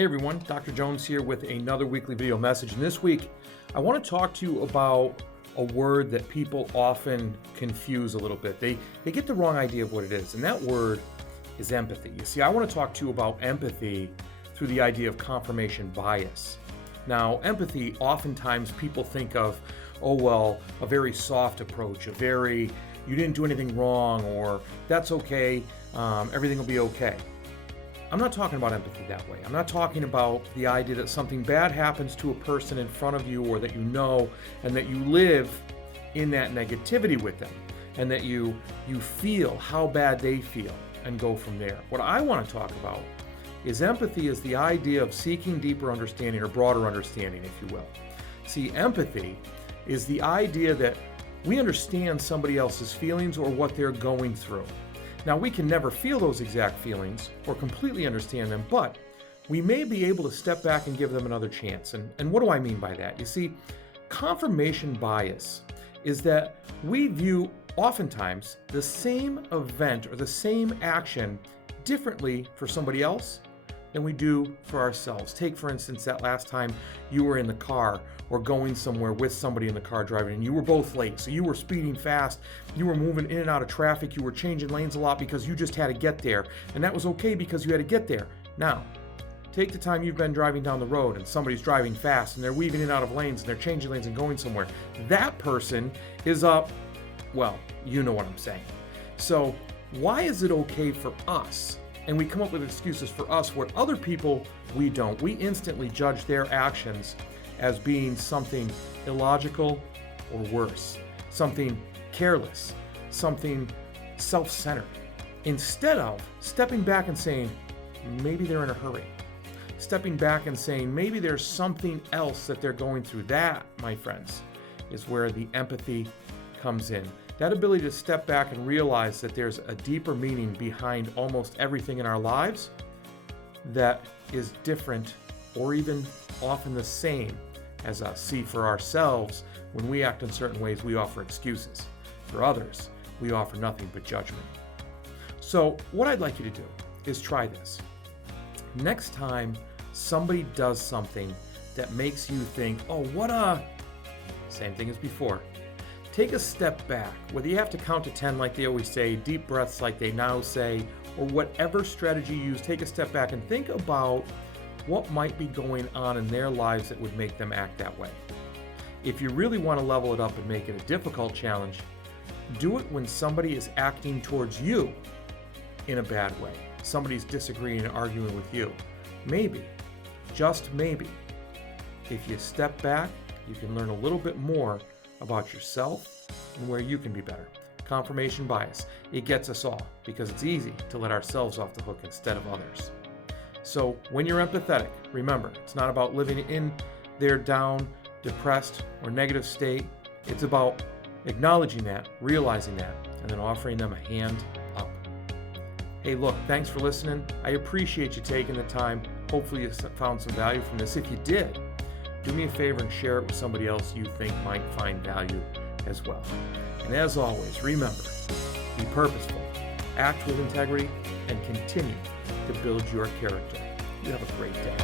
Hey everyone, Dr. Jones here with another weekly video message. And this week, I want to talk to you about a word that people often confuse a little bit. They get the wrong idea of what it is, and that word is empathy. You see, I want to talk to you about empathy through the idea of confirmation bias. Now, empathy, oftentimes people think of, a very soft approach, you didn't do anything wrong, or that's okay, everything will be okay. I'm not talking about empathy that way. I'm not talking about the idea that something bad happens to a person in front of you or that you know, and that you live in that negativity with them, and that you feel how bad they feel and go from there. What I want to talk about is empathy is the idea of seeking deeper understanding or broader understanding, if you will. See, empathy is the idea that we understand somebody else's feelings or what they're going through. Now, we can never feel those exact feelings or completely understand them, but we may be able to step back and give them another chance. And what do I mean by that? You see, confirmation bias is that we view oftentimes the same event or the same action differently for somebody else than we do for ourselves. Take, for instance, that last time you were in the car or going somewhere with somebody in the car driving, and you were both late. So you were speeding fast, you were moving in and out of traffic, you were changing lanes a lot because you just had to get there. And that was okay because you had to get there. Now, take the time you've been driving down the road and somebody's driving fast and they're weaving in and out of lanes and they're changing lanes and going somewhere. That person is you know what I'm saying. So why is it okay for us? And we come up with excuses for us where other people, we don't. We instantly judge their actions as being something illogical or worse, something careless, something self-centered, instead of stepping back and saying, maybe they're in a hurry. Stepping back and saying, maybe there's something else that they're going through. That, my friends, is where the empathy comes in. That ability to step back and realize that there's a deeper meaning behind almost everything in our lives that is different or even often the same as us. See, for ourselves, when we act in certain ways, we offer excuses. For others, we offer nothing but judgment. So what I'd like you to do is try this. Next time somebody does something that makes you think, same thing as before. Take a step back, whether you have to count to 10 like they always say, deep breaths like they now say, or whatever strategy you use, take a step back and think about what might be going on in their lives that would make them act that way. If you really want to level it up and make it a difficult challenge, do it when somebody is acting towards you in a bad way. Somebody's disagreeing and arguing with you. Maybe, just maybe, if you step back, you can learn a little bit more about yourself and where you can be better. Confirmation bias. It gets us all because it's easy to let ourselves off the hook instead of others. So when you're empathetic, remember, it's not about living in their down, depressed, or negative state. It's about acknowledging that, realizing that, and then offering them a hand up. Hey, look, thanks for listening. I appreciate you taking the time. Hopefully you found some value from this. If you did, do me a favor and share it with somebody else you think might find value as well. And as always, remember, be purposeful, act with integrity, and continue to build your character. You have a great day.